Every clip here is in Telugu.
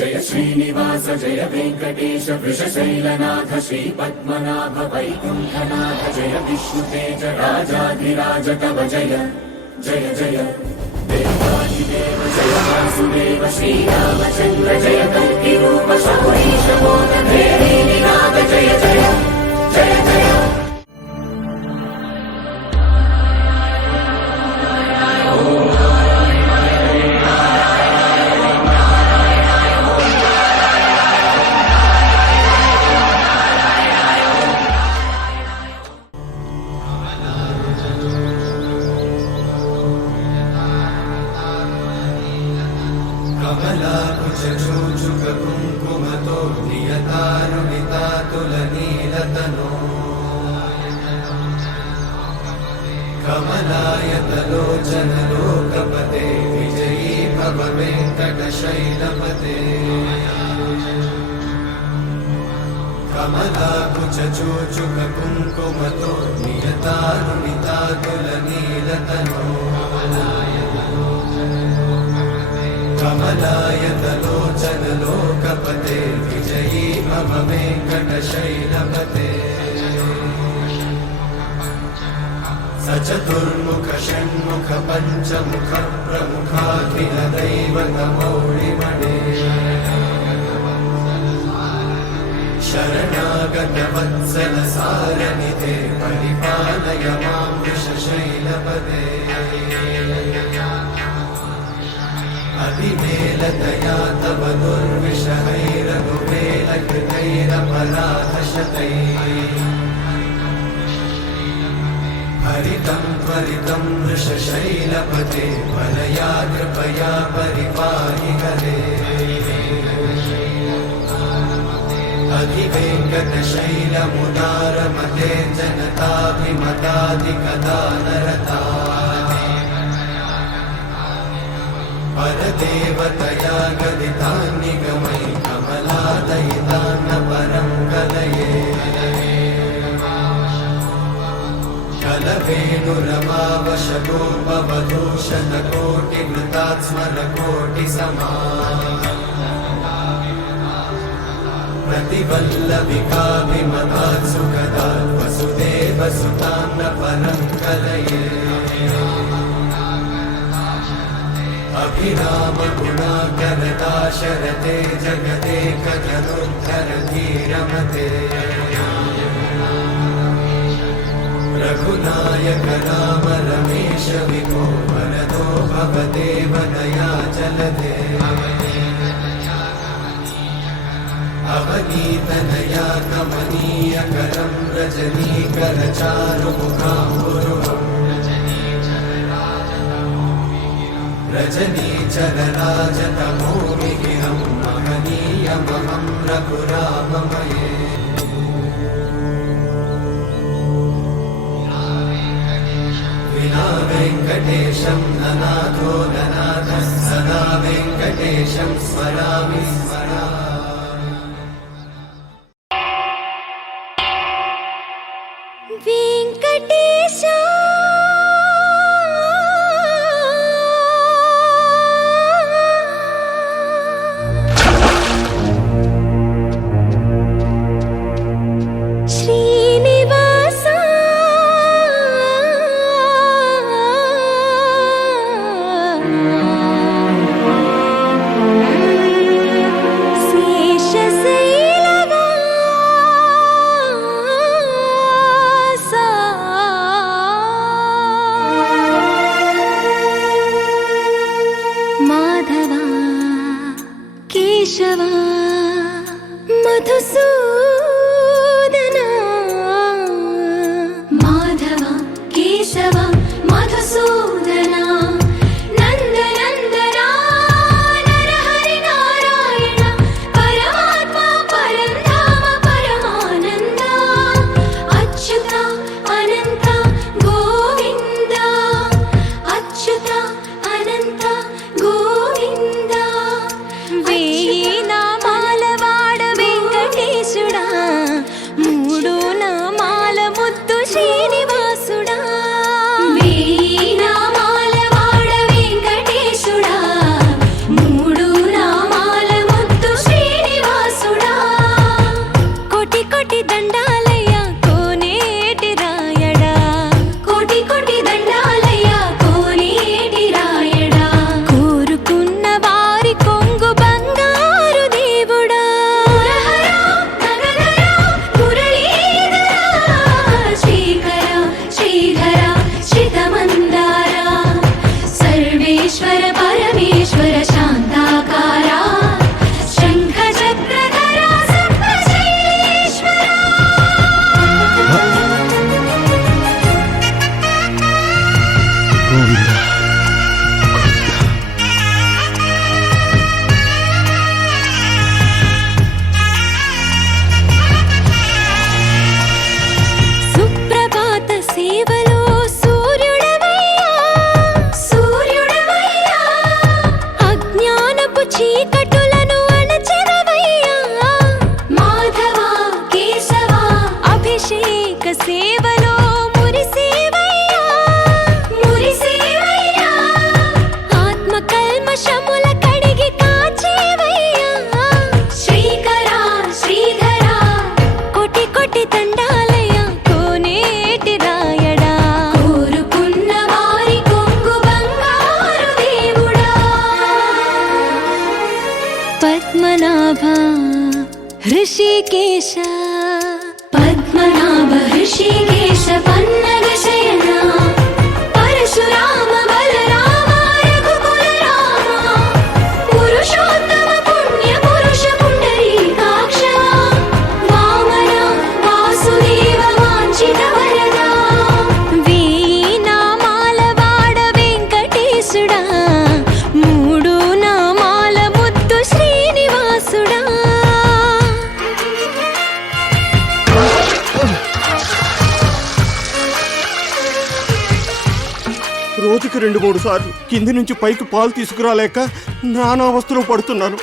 जय श्रीनिवास जय वेंकटेश वृषशैलनाथ श्रीपद्मनाभ वैकुंठनाथ जय विष्णुतेज राजाधिराज तव जय जय जय देवादिदेव जय वासुदेव श्रीरामचंद्र जय कल्किरूप शौरीश बोध भैरीनाथ जय जय जय जय कमलाकुचूचुककुङ्कुमतो नियतानुनितातुलनीलतनो कमलायतलोचनलोकपते विजयी भव वेङ्कटशैलपते कमलाकुचूचुककुङ्कुमतो नियतानुनितातुलनीलतनो कमलायतलोचनलोकपते विजयी भव वेङ्कटशैलपते सचतुर्मुख षण्मुख पञ्चमुख प्रमुखाखिलदैवतमौलिमणे शरणागतवत्सल सारनिधे परिपालय मां वृषशैलपते अतिमेलतया तव दुर्विषहैरघुवेलकृतैरपराधशतैः हरितं त्वरितं वृषशैलपते वरया कृपया परिपाहि हरे अधिवेङ्कटशैलमुदारमते जनताभिमताधिकदानरता परदेवतया गदितान्निगमै कमलादयितान्न परं कलये कलवेणुरमावशतोपवधूशतकोटिवृतात्स्मरकोटिसमा प्रतिवल्लभिकाभिमतात् सुखदात् वसुदेवसुतान्न परं कलये अभिरामगुणाकरदाशरथे जगदेकजनोद्धरधीरमते रघुनायक राम रमेश विभो वरदो भवदेव दयाचलधे अवनीतनया कमनीयकरं रजनीकरचारुमुखाम्बुरुहम् रजनीचरराजतमोमिहिरं महनीयमहं रघुराममये विना वेङ्कटेशं ननाथो ननाथः सदा वेङ्कटेशं स्मरामि स्मरामि वेङ्कटेश मधुसूदना माधव केशव मधुसूदना नन्दनन्दना नरहरि नारायण परमात्मा परन्धाम परमानन्द अच्युत अनन्त गोविन्द अच्युत अनन्त गोविन्द वेयी नामालवाड वेङ्कटेशुडा పద్మనాభ హృషికేశ పద్మనాభ హృషికేశ పన్నగ శయన పరశురామ బలరామ రఘుకుల రామ పురుషోత్తమ పుణ్య పురుష పుండరీకాక్ష వామన వాసుదేవ వాంఛిత వరద వీణామాల వాడ వెంకటేశుడా మూడు నామాల ముద్దు శ్రీనివాసుడా. రోజుకి 2-3 సార్లు కింది నుంచి పైకి పాలు తీసుకురాలేక నానావస్థలో పడుతున్నాను.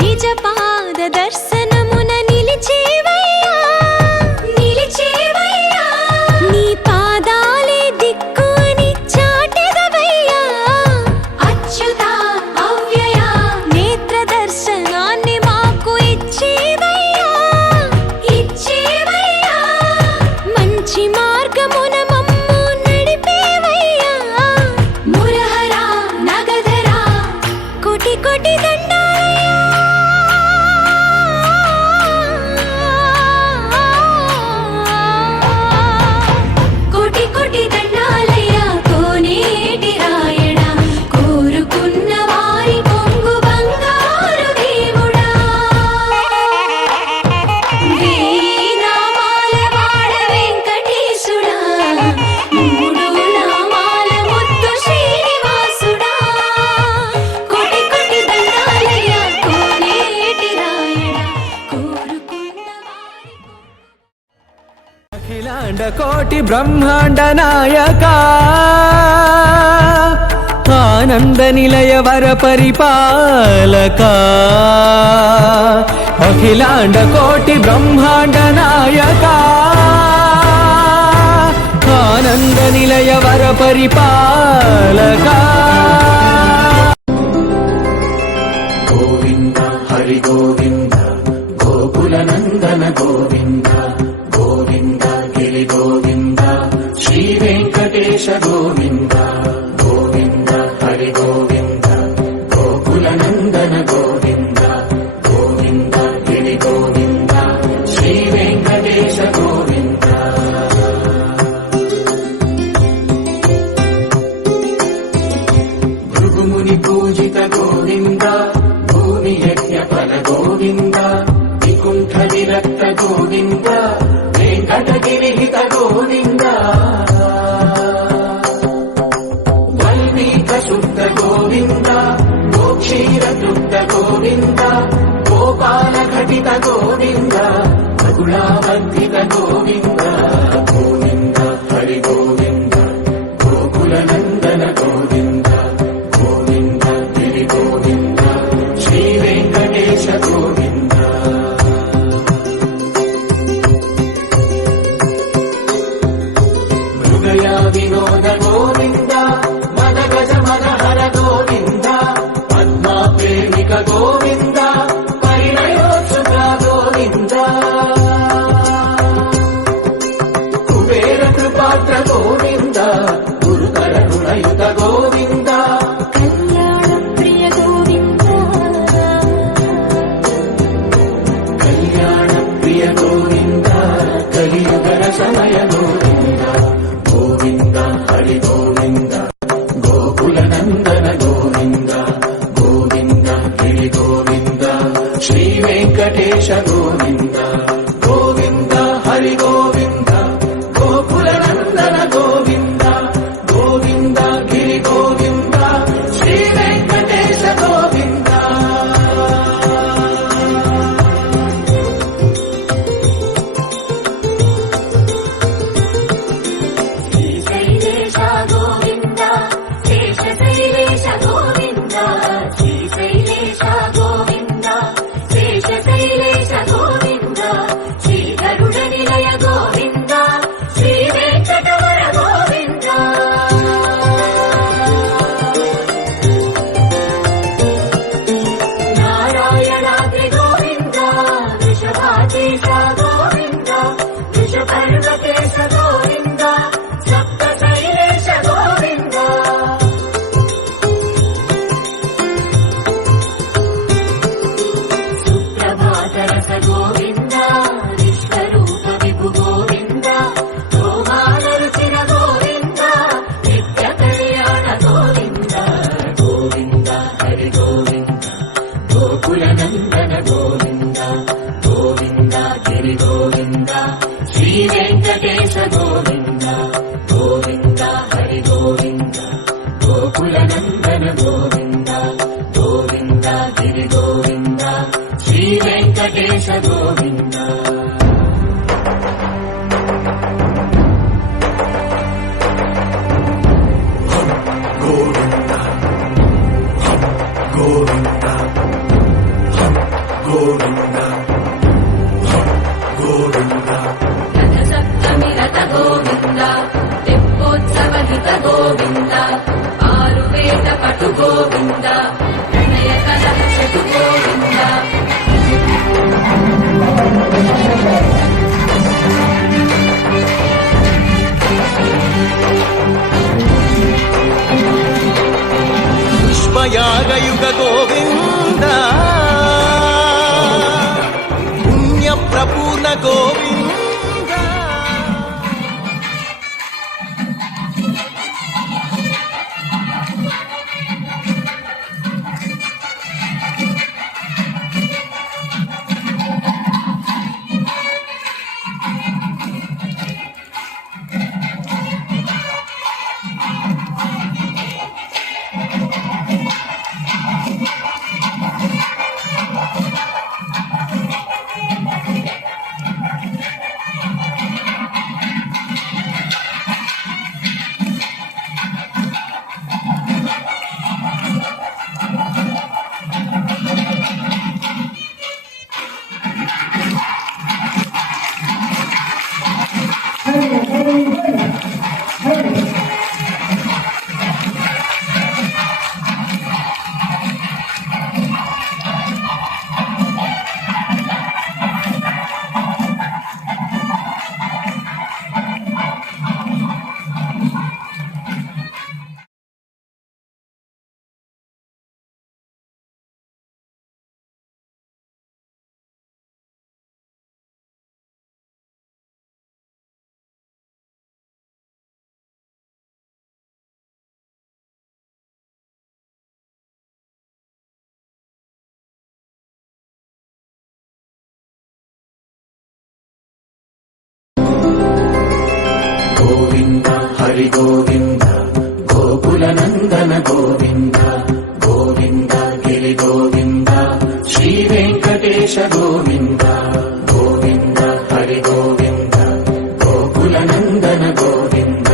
నిజ పాద దర్శనమున నిలిచేవయ్యా నిలిచేవయ్యా నీ పాదాలే దిక్కు అని చాటెదవయ్యా అచ్యుత అవ్యయ నేత్ర దర్శనాన్ని మాకు ఇచ్చేవయ్యా ఇచ్చేవయ్యా మంచి మార్గమున మమ్ము నడిపేవయ్యా మురహర నగధర కోటి కోటి దండాలయ్యా. కోటి కోటి దండాలయ్యా కోనేటి రాయడా కోరుకున్న వారి పొంగు బంగారు దేవుడా వీణామాల వాడ వెంకటేశుడా మూడు నామాల ముద్దు శ్రీనివాసుడా కోటి కోటి దండాలయ్యా కోనేటి రాయడా కోరుకున్న వారి అఖిలాండ కోటి బ్రహ్మాండ నాయక ఆనంద నిలయ వర పరిపాలక అఖిలాండ కోటి బ్రహ్మాండ నాయక ఆనంద నిలయ వర పరిపాలక గోవింద హరి గోవింద గోకుల నందన గోవింద గోవింద గిరి గోవింద శ్రీ వెంకటేశ గోవింద గోవింద హరి గోవింద గోకుల నందన గోవింద గోవింద గిరి గోవింద శ్రీ వెంకటేశ గోవింద. భృగుముని పూజిత గోవింద భూమి యజ్ఞ ఫల గోవింద వికుంఠ విరక్త గోవింద వెంకటగిరిహిత గోవింద వల్మీక శుద్ధ గోవింద గోక్షీర తృప్త గోవింద గోపాల ఘటిత గోవింద మగుళావర్ధిత గోవింద గోవింద హరి గోవింద గోకుల నందన గోవింద గోవింద గిరి గోవింద శ్రీ వెంకటేశ గోవింద. మృగయా వినోద గోవింద మద గజ మనహర గోవింద పద్మా ప్రేమిక గోవింద పరిణయోత్సుక గోవింద కుబేర కృపాత్ర గోవింద గురుకర రుణయుత గోవింద కళ్యాణ ప్రియ గోవింద కళ్యాణ ప్రియ గోవింద కలియుగర సమయ గోవింద గోవింద హరి గోవింద గోకుల నందన గోవింద గోవింద గిరి గోవింద శ్రీ వెంకటేశ గోవింద గోవింద హరి గోవింద గోకుల నందన గోవింద గోవింద గిరి గోవింద శ్రీ వెంకటేశ గోవింద. శ్రీశైలేశ గోవింద శేషశైలేశ గోవింద శ్రీశైలేశ గోవింద శేషశైలేశ గోవింద శ్రీ గరుడ నిలయ గోవింద గోకులనందన గోవింద గోవింద గిరి గోవింద శ్రీ వెంకటేశ గోవింద గోవింద హరి గోవింద గోకులనందన గోవింద గోవింద గిరి గోవింద శ్రీ వెంకటేశ గోవింద రథసప్తమి రథ గోవింద తెప్పోత్సవ హిత గోవింద ఆరువేద పటు గోవింద ప్రణయ కలహ చటు గోవింద పుష్పయాగయుగ గోవింద పుణ్య ప్రపూర్ణ గోవింద గోవింద హరి గోవింద గోకులనందన గోవింద గోవింద గిరి గోవింద శ్రీ వెంకటేశ గోవింద గోవింద హరి గోవింద గోకులనందన గోవింద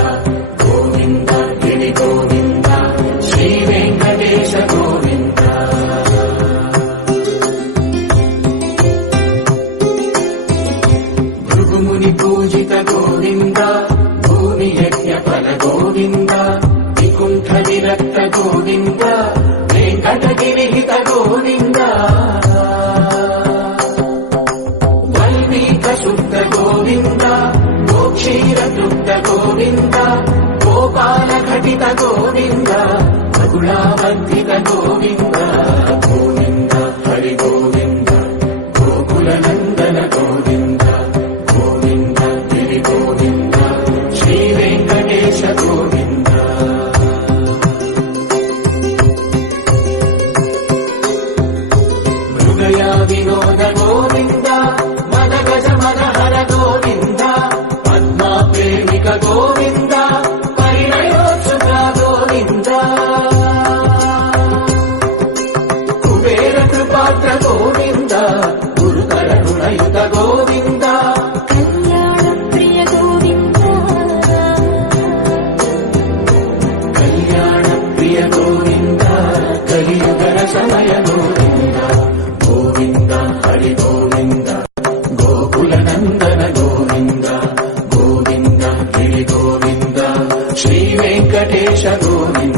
గోవింద గిరి గోవింద శ్రీ వెంకటేశ గోవింద భృగుముని పూజిత గోవింద భూమి యజ్ఞ ఫల గోవింద వికుంఠ విరక్త గోవింద వెంకటగిరిహిత గోవింద వల్మీక శుద్ధ గోవింద గోక్షీర తృప్త గోవింద గోపాల ఘటిత గోవింద బగుళావర్ధిత గోవింద గోవింద హరి గోవింద గోకులనందన గోవింద గోవింద గిరి గోవింద శ్రీ వెంకటేశ గోవింద మృగయా వినోద గోవింద మద గజ మనహర గోవింద పద్మా ప్రేమిక గోవింద పరిణయోత్సుక గోవింద కుబేర కృపాత్ర గోవింద గురుకరుణయుత గోవింద కళ్యాణ ప్రియ గోవింద కళ్యాణ ప్రియ గోవింద కలియుగ సమయ గోవింద గోవింద హరి గోవింద గోకులనందన గోవింద గోవింద గిరి గోవింద శ్రీ వెంకటేశ గోవింద